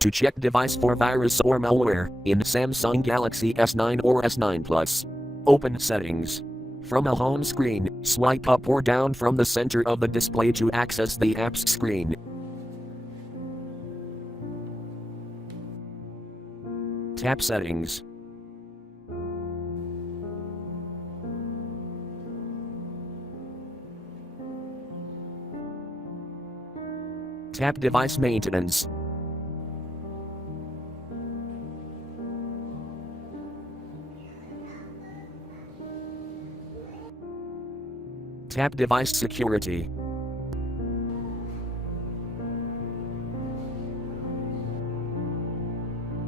To check device for virus or malware, in Samsung Galaxy S9 or S9 Plus. Open Settings. From a home screen, swipe up or down from the center of the display to access the apps screen. Tap Settings. Tap Device Maintenance. Tap Device Security.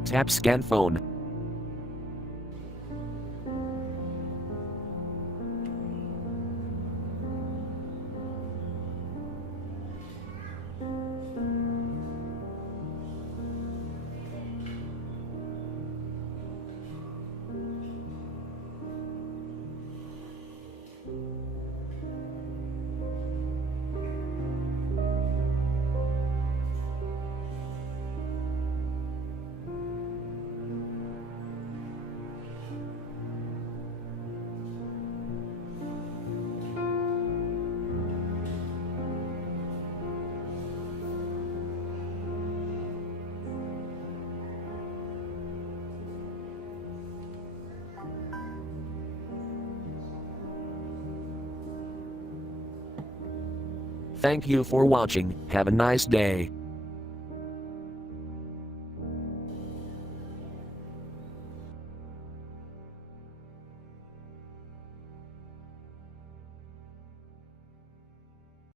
Tap Scan Phone. Thank you for watching. Have a nice day.